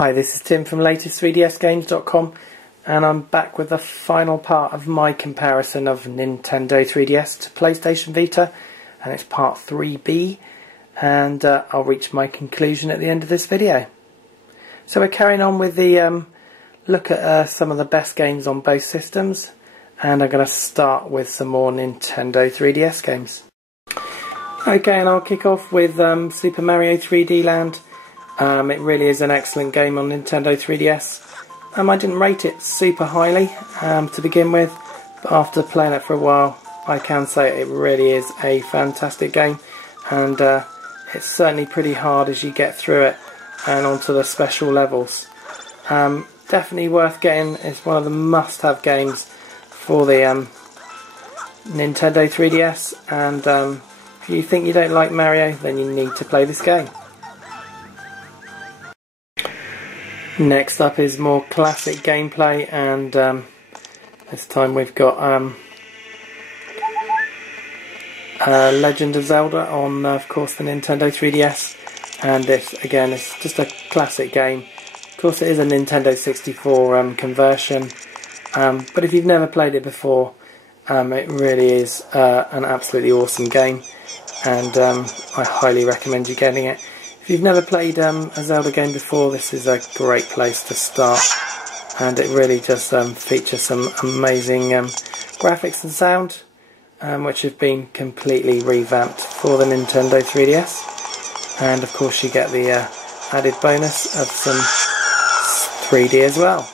Hi, this is Tim from latest3dsgames.com, and I'm back with the final part of my comparison of Nintendo 3DS to PlayStation Vita, and it's part 3B, and I'll reach my conclusion at the end of this video. So we're carrying on with the look at some of the best games on both systems, and I'm going to start with some more Nintendo 3DS games. Okay, and I'll kick off with Super Mario 3D Land. It really is an excellent game on Nintendo 3DS. I didn't rate it super highly to begin with, but after playing it for a while I can say it really is a fantastic game, and it's certainly pretty hard as you get through it and onto the special levels. Definitely worth getting. It's one of the must-have games for the Nintendo 3DS, and if you think you don't like Mario, then you need to play this game. Next up is more classic gameplay, and this time we've got Legend of Zelda on, of course, the Nintendo 3DS, and this again is just a classic game. Of course, it is a Nintendo 64 conversion, but if you've never played it before, it really is an absolutely awesome game, and I highly recommend you getting it. If you've never played a Zelda game before, this is a great place to start, and it really just features some amazing graphics and sound, which have been completely revamped for the Nintendo 3DS, and of course you get the added bonus of some 3D as well.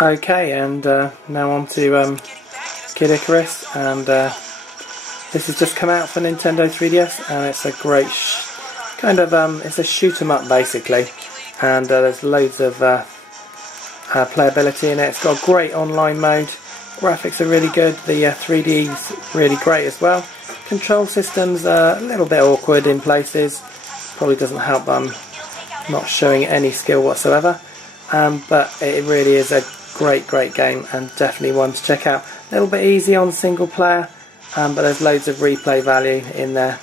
Okay, and now on to Kid Icarus, and this has just come out for Nintendo 3DS, and it's a great kind of it's a shoot 'em up basically, and there's loads of playability in it. It's got a great online mode. Graphics are really good. The 3D is really great as well. Control system's a little bit awkward in places. Probably doesn't help that I'm not showing any skill whatsoever, but it really is a great game, and definitely one to check out. A little bit easy on single player, but there's loads of replay value in there.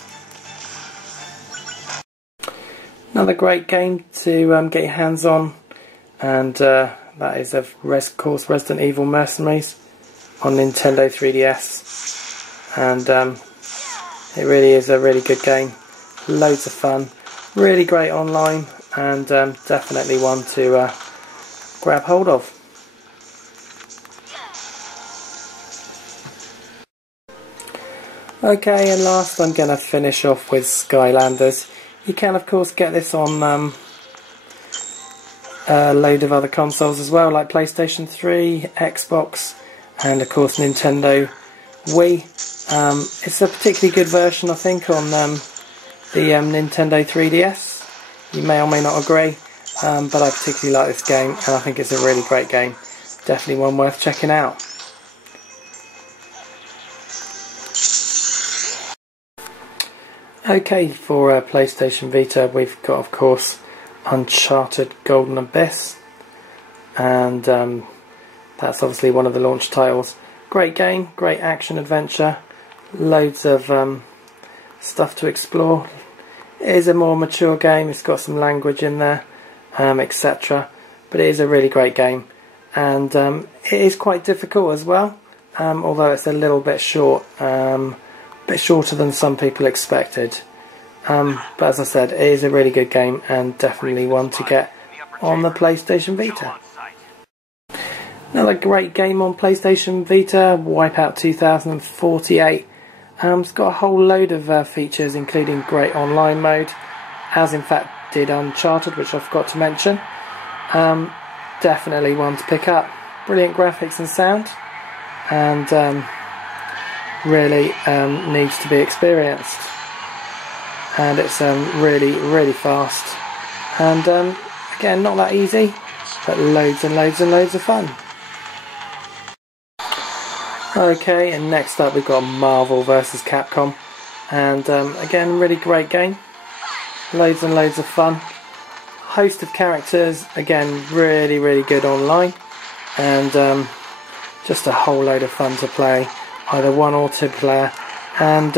Another great game to get your hands on, and that is of course Resident Evil Mercenaries on Nintendo 3DS, and it really is a really good game. Loads of fun, really great online, and definitely one to grab hold of. Okay, and last I'm going to finish off with Skylanders. You can of course get this on a load of other consoles as well, like PlayStation 3, Xbox, and of course Nintendo Wii. It's a particularly good version, I think, on the Nintendo 3DS. You may or may not agree, but I particularly like this game, and I think it's a really great game. Definitely one worth checking out. Okay, for PlayStation Vita we've got of course Uncharted Golden Abyss, and that's obviously one of the launch titles. Great game, great action adventure, loads of stuff to explore. It is a more mature game, it's got some language in there, etc. But it is a really great game, and it is quite difficult as well, although it's a little bit short. Bit shorter than some people expected, but as I said, it is a really good game, and definitely one to get on the PlayStation Vita. Another great game on PlayStation Vita, Wipeout 2048. It's got a whole load of features, including great online mode, as in fact did Uncharted, which I forgot to mention. Definitely one to pick up. Brilliant graphics and sound, and really needs to be experienced, and it's really fast, and again not that easy, but loads and loads of fun. Okay, and next up we've got Marvel vs Capcom, and again really great game, loads and loads of fun, host of characters, again really good online, and just a whole load of fun to play, either one or two player, and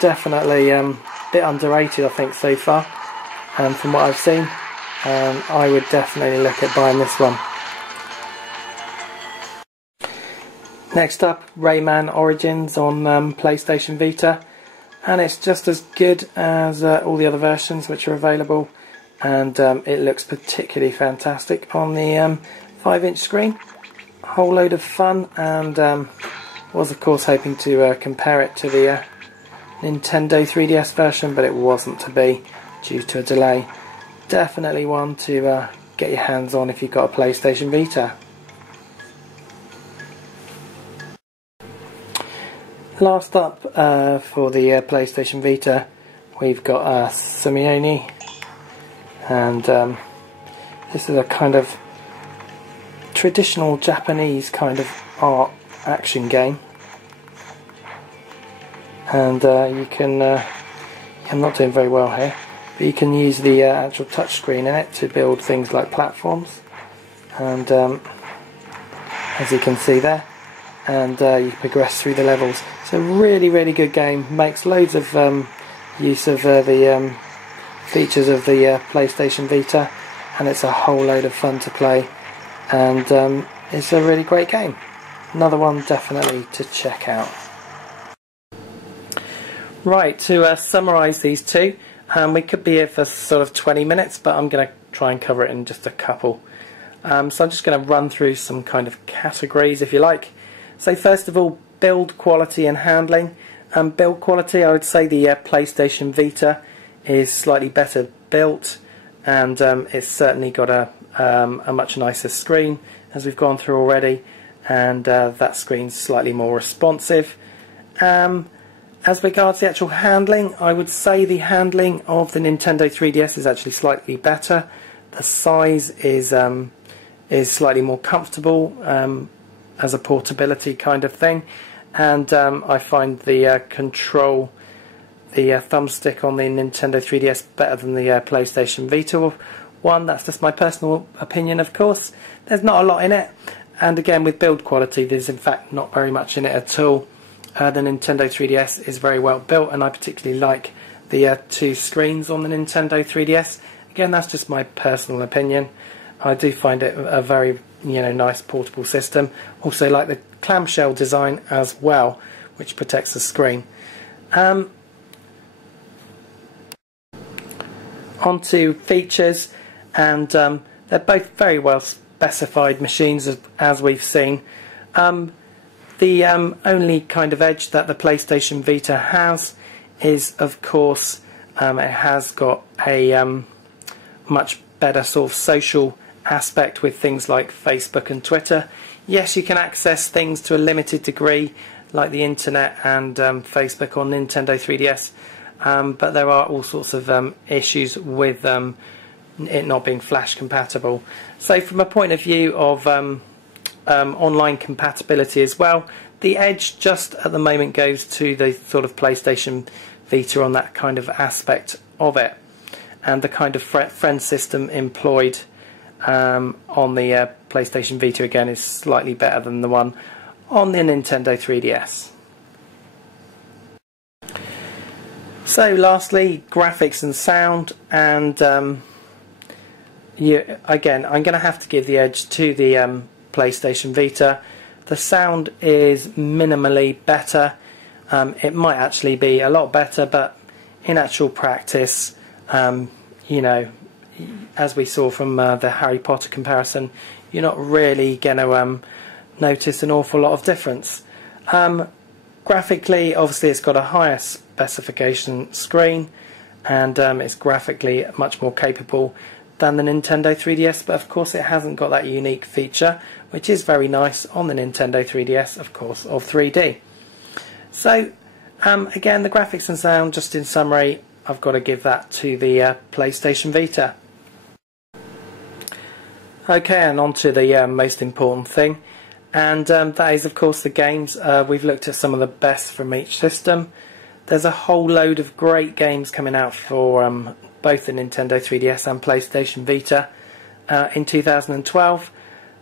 definitely a bit underrated I think so far. and from what I've seen, I would definitely look at buying this one. Next up, Rayman Origins on PlayStation Vita, and it's just as good as all the other versions which are available, and it looks particularly fantastic on the 5-inch screen. A whole load of fun, and was of course hoping to compare it to the Nintendo 3DS version, but it wasn't to be due to a delay. Definitely one to get your hands on if you've got a PlayStation Vita. Last up for the PlayStation Vita, we've got Simeone, and this is a kind of traditional Japanese kind of art action game, and you can I'm not doing very well here, but you can use the actual touchscreen in it to build things like platforms, and as you can see there, and you progress through the levels. It's a really good game, makes loads of use of the features of the PlayStation Vita, and it's a whole load of fun to play, and it's a really great game. Another one definitely to check out. Right, to summarise these two, we could be here for sort of 20 minutes, but I'm going to try and cover it in just a couple. So I'm just going to run through some kind of categories, if you like. So first of all, build quality and handling. Build quality, I would say the PlayStation Vita is slightly better built, and it's certainly got a much nicer screen, as we've gone through already, and that screen's slightly more responsive. As regards the actual handling, I would say the handling of the Nintendo 3DS is actually slightly better. The size is slightly more comfortable as a portability kind of thing, and I find the control, the thumbstick on the Nintendo 3DS better than the PlayStation Vita one. That's just my personal opinion, of course. There's not a lot in it, and again with build quality there's in fact not very much in it at all. The Nintendo 3DS is very well built, and I particularly like the two screens on the Nintendo 3DS. Again, that's just my personal opinion. I do find it a very nice portable system. Also like the clamshell design as well, which protects the screen. Onto features, and they're both very well specified machines, as we've seen. The only kind of edge that the PlayStation Vita has is, of course, it has got a much better sort of social aspect with things like Facebook and Twitter. Yes, you can access things to a limited degree, like the internet and Facebook on Nintendo 3DS, but there are all sorts of issues with it not being Flash compatible. So from a point of view of online compatibility as well, the edge just at the moment goes to the sort of PlayStation Vita on that kind of aspect of it, and the kind of friend system employed on the PlayStation Vita again is slightly better than the one on the Nintendo 3DS. So lastly, graphics and sound, and again I'm going to have to give the edge to the PlayStation Vita. The sound is minimally better. It might actually be a lot better, but in actual practice, as we saw from the Harry Potter comparison, you're not really going to notice an awful lot of difference. Graphically, obviously it's got a higher specification screen, and it's graphically much more capable than the Nintendo 3DS, but of course it hasn't got that unique feature, which is very nice on the Nintendo 3DS, of course, of 3D. So again, the graphics and sound, just in summary, I've got to give that to the PlayStation Vita. Okay, and on to the most important thing, and that is of course the games. We've looked at some of the best from each system. There's a whole load of great games coming out for both the Nintendo 3DS and PlayStation Vita in 2012.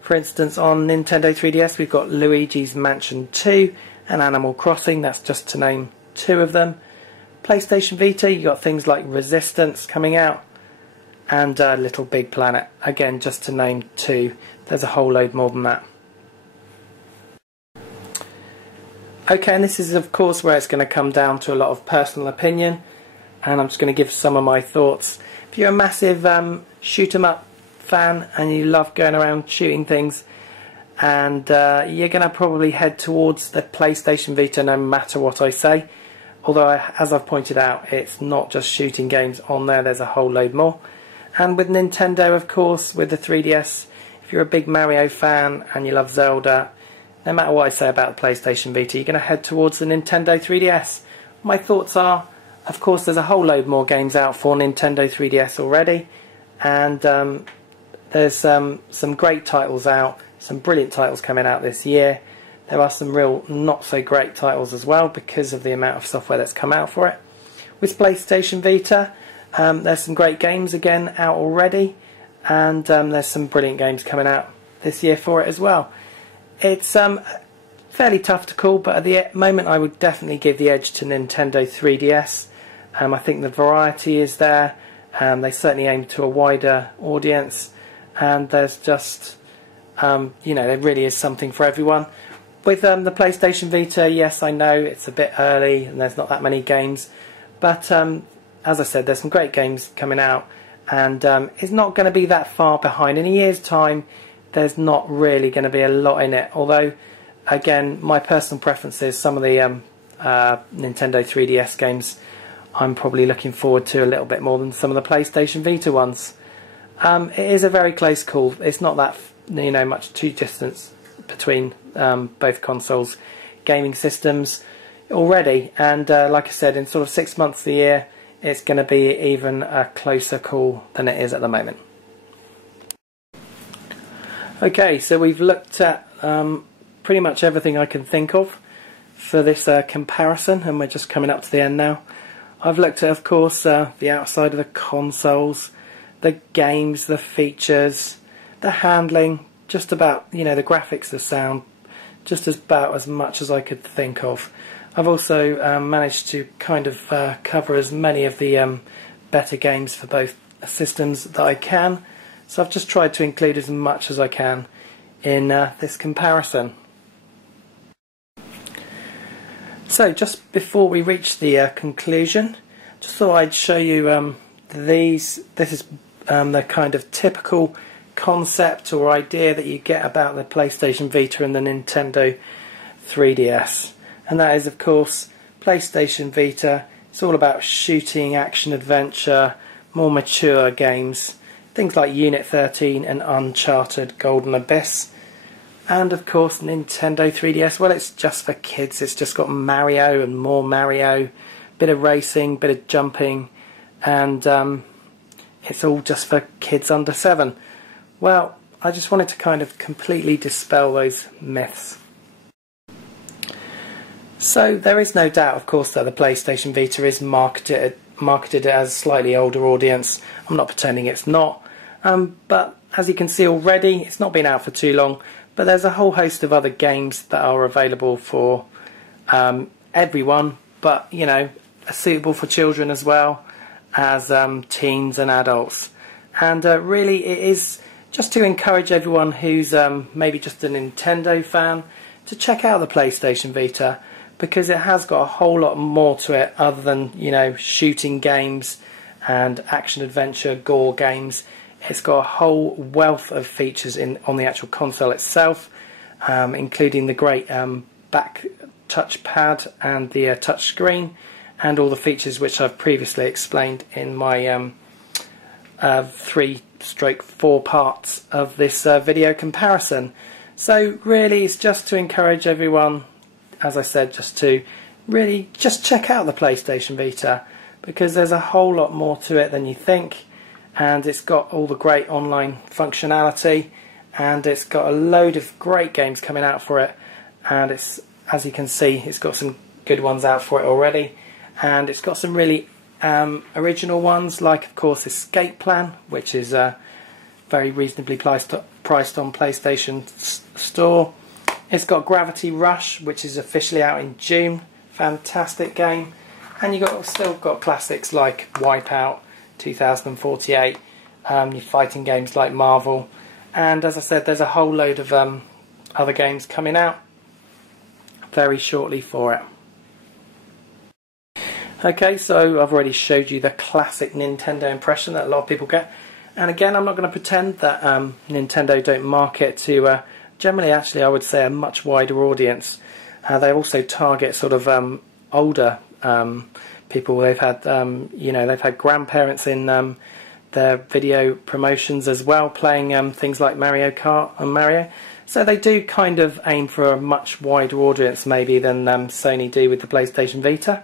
For instance, on Nintendo 3DS we've got Luigi's Mansion 2 and Animal Crossing, that's just to name two of them. PlayStation Vita, you've got things like Resistance coming out, and Little Big Planet. Again, just to name two. There's a whole load more than that. Okay, and this is of course where it's going to come down to a lot of personal opinion, and I'm just going to give some of my thoughts. If you're a massive shoot 'em up fan and you love going around shooting things, and you're going to probably head towards the PlayStation Vita no matter what I say. Although, as I've pointed out, it's not just shooting games on there, there's a whole load more. And with Nintendo, of course, with the 3DS, if you're a big Mario fan and you love Zelda, no matter what I say about the PlayStation Vita, you're going to head towards the Nintendo 3DS. My thoughts are, of course, there's a whole load more games out for Nintendo 3DS already, and there's some great titles out, some brilliant titles coming out this year. There are some real not so great titles as well because of the amount of software that's come out for it. With PlayStation Vita, there's some great games again out already, and there's some brilliant games coming out this year for it as well. It's fairly tough to call, but at the moment I would definitely give the edge to Nintendo 3DS. I think the variety is there, they certainly aim to a wider audience, and there's just, you know, there really is something for everyone. With the PlayStation Vita, yes, I know it's a bit early and there's not that many games, but as I said, there's some great games coming out, and it's not going to be that far behind. In a year's time, there's not really going to be a lot in it, although, again, my personal preference is some of the Nintendo 3DS games I'm probably looking forward to a little bit more than some of the PlayStation Vita ones. It is a very close call. It's not that, you know, much too distance between both consoles' gaming systems already, and like I said, in sort of 6 months a year, it's going to be even a closer call than it is at the moment. Okay, so we've looked at pretty much everything I can think of for this comparison, and we're just coming up to the end now. I've looked at, of course, the outside of the consoles, the games, the features, the handling, just about, you know, the graphics, the sound, just about as much as I could think of. I've also managed to kind of cover as many of the better games for both systems that I can. So I've just tried to include as much as I can in this comparison. So just before we reach the conclusion, just thought I'd show you these. This is the kind of typical concept or idea that you get about the PlayStation Vita and the Nintendo 3DS. And that is, of course, PlayStation Vita. It's all about shooting, action, adventure, more mature games. Things like Unit 13 and Uncharted Golden Abyss. And of course Nintendo 3DS, well, it's just for kids. It's just got Mario and more Mario, bit of racing, bit of jumping, and it's all just for kids under 7. Well, I just wanted to kind of completely dispel those myths. So there is no doubt, of course, that the PlayStation Vita is marketed as a slightly older audience. I'm not pretending it's not, but as you can see already, it's not been out for too long, but there's a whole host of other games that are available for everyone, but, you know, are suitable for children as well as teens and adults. And really it is just to encourage everyone who's maybe just a Nintendo fan to check out the PlayStation Vita, because it has got a whole lot more to it other than, you know, shooting games and action adventure gore games. It's got a whole wealth of features on the actual console itself, including the great back touchpad and the touch screen, and all the features which I've previously explained in my 3/4 parts of this video comparison. So really it's just to encourage everyone, as I said, just to really just check out the PlayStation Vita, because there's a whole lot more to it than you think, and it's got all the great online functionality, and it's got a load of great games coming out for it, and it's, as you can see, it's got some good ones out for it already, and it's got some really original ones, like of course Escape Plan, which is very reasonably priced on PlayStation Store. It's got Gravity Rush, which is officially out in June. Fantastic game. And you've still got classics like Wipeout, 2048, your fighting games like Marvel, and as I said, there's a whole load of other games coming out very shortly for it. Okay, so I've already showed you the classic Nintendo impression that a lot of people get, and again, I'm not going to pretend that Nintendo don't market to generally, actually, I would say a much wider audience. They also target sort of older people. They've had they've had grandparents in their video promotions as well, playing things like Mario Kart and Mario. So they do kind of aim for a much wider audience maybe than Sony do with the PlayStation Vita.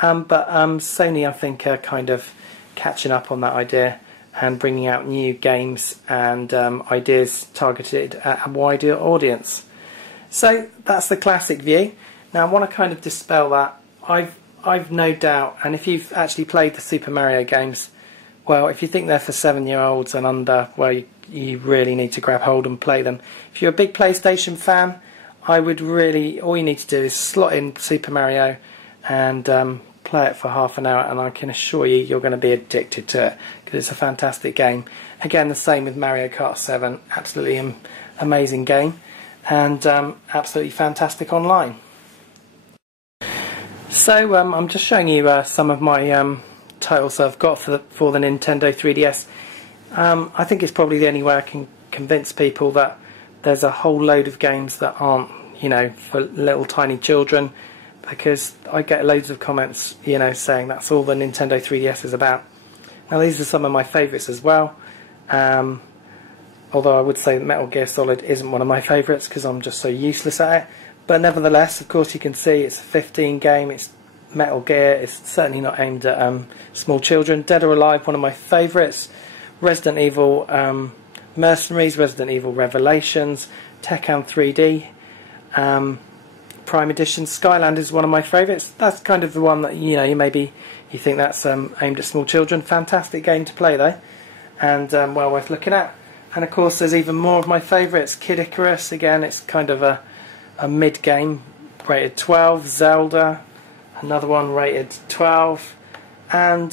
But Sony, I think, are kind of catching up on that idea and bringing out new games and ideas targeted at a wider audience. So that's the classic view. Now I want to kind of dispel that. I've no doubt, and if you've actually played the Super Mario games, well, if you think they're for 7-year-olds and under, well, you really need to grab hold and play them. If you're a big PlayStation fan, I would really, all you need to do is slot in Super Mario and play it for half an hour, and I can assure you you're going to be addicted to it because it's a fantastic game. Again, the same with Mario Kart 7, absolutely amazing game, and absolutely fantastic online. So I'm just showing you some of my titles I've got for the Nintendo 3DS. I think it's probably the only way I can convince people that there's a whole load of games that aren't, for little tiny children, because I get loads of comments, saying that's all the Nintendo 3DS is about. Now these are some of my favourites as well, although I would say that Metal Gear Solid isn't one of my favourites because I'm just so useless at it. But nevertheless, of course, you can see it's a 15 game, it's Metal Gear, it's certainly not aimed at small children. Dead or Alive, one of my favourites. Resident Evil Mercenaries, Resident Evil Revelations, Tekken 3D, Prime Edition. Skyland is one of my favourites. That's kind of the one that you think that's aimed at small children. Fantastic game to play though, and well worth looking at. And of course there's even more of my favourites. Kid Icarus, again, it's kind of a mid game, rated 12. Zelda, another one rated 12, and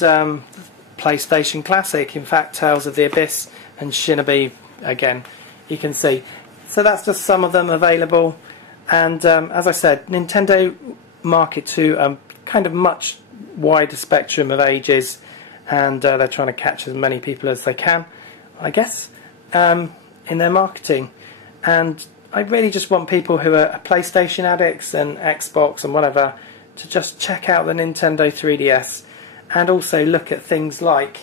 PlayStation Classic, in fact, Tales of the Abyss and Shinobi, again, you can see. So that's just some of them available. And as I said, Nintendo market to a kind of much wider spectrum of ages, and they're trying to catch as many people as they can, I guess, in their marketing. And I really just want people who are PlayStation addicts and Xbox and whatever to just check out the Nintendo 3DS and also look at things like,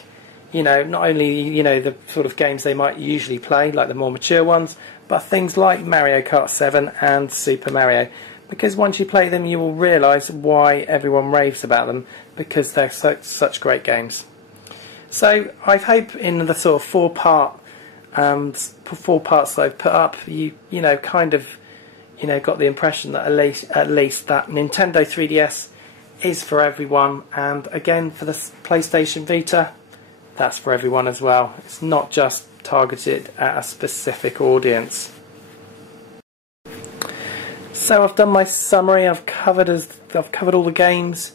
not only, the sort of games they might usually play, like the more mature ones, but things like Mario Kart 7 and Super Mario, because once you play them you will realise why everyone raves about them, because they're such great games. So I hope in the sort of four parts that I've put up, you kind of got the impression that at least that Nintendo 3DS is for everyone, and again for the PlayStation Vita, that's for everyone as well. It's not just targeted at a specific audience. So I've done my summary. I've covered all the games,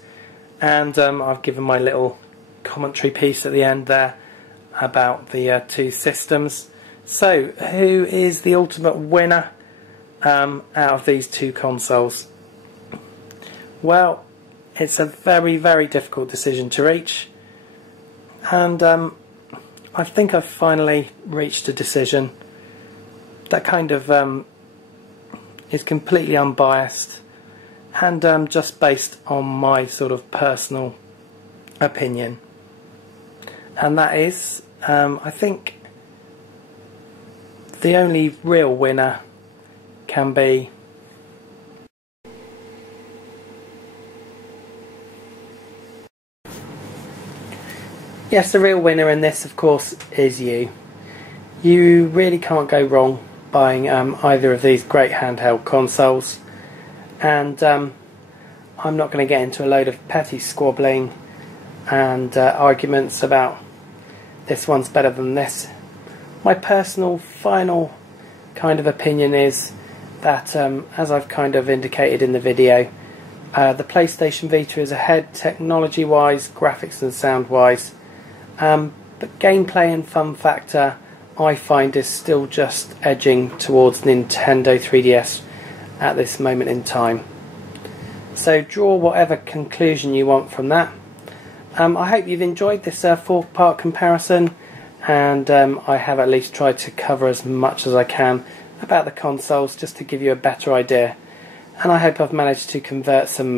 and I've given my little commentary piece at the end there about the two systems. So who is the ultimate winner out of these two consoles? Well, it's a very, very difficult decision to reach, and I think I've finally reached a decision that kind of is completely unbiased and just based on my sort of personal opinion, and that is I think the only real winner can be yes, the real winner in this, of course, is you. You really can't go wrong buying either of these great handheld consoles, and I'm not going to get into a load of petty squabbling and arguments about this one's better than this. My personal final kind of opinion is that, as I've kind of indicated in the video, the PlayStation Vita is ahead technology-wise, graphics and sound-wise, but gameplay and fun factor I find is still just edging towards Nintendo 3DS at this moment in time. So draw whatever conclusion you want from that. I hope you've enjoyed this 4-part comparison, and I have at least tried to cover as much as I can about the consoles just to give you a better idea. And I hope I've managed to convert some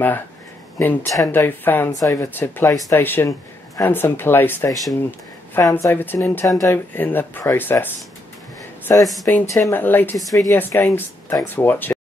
Nintendo fans over to PlayStation and some PlayStation fans over to Nintendo in the process. So this has been Tim at Latest 3DS Games. Thanks for watching.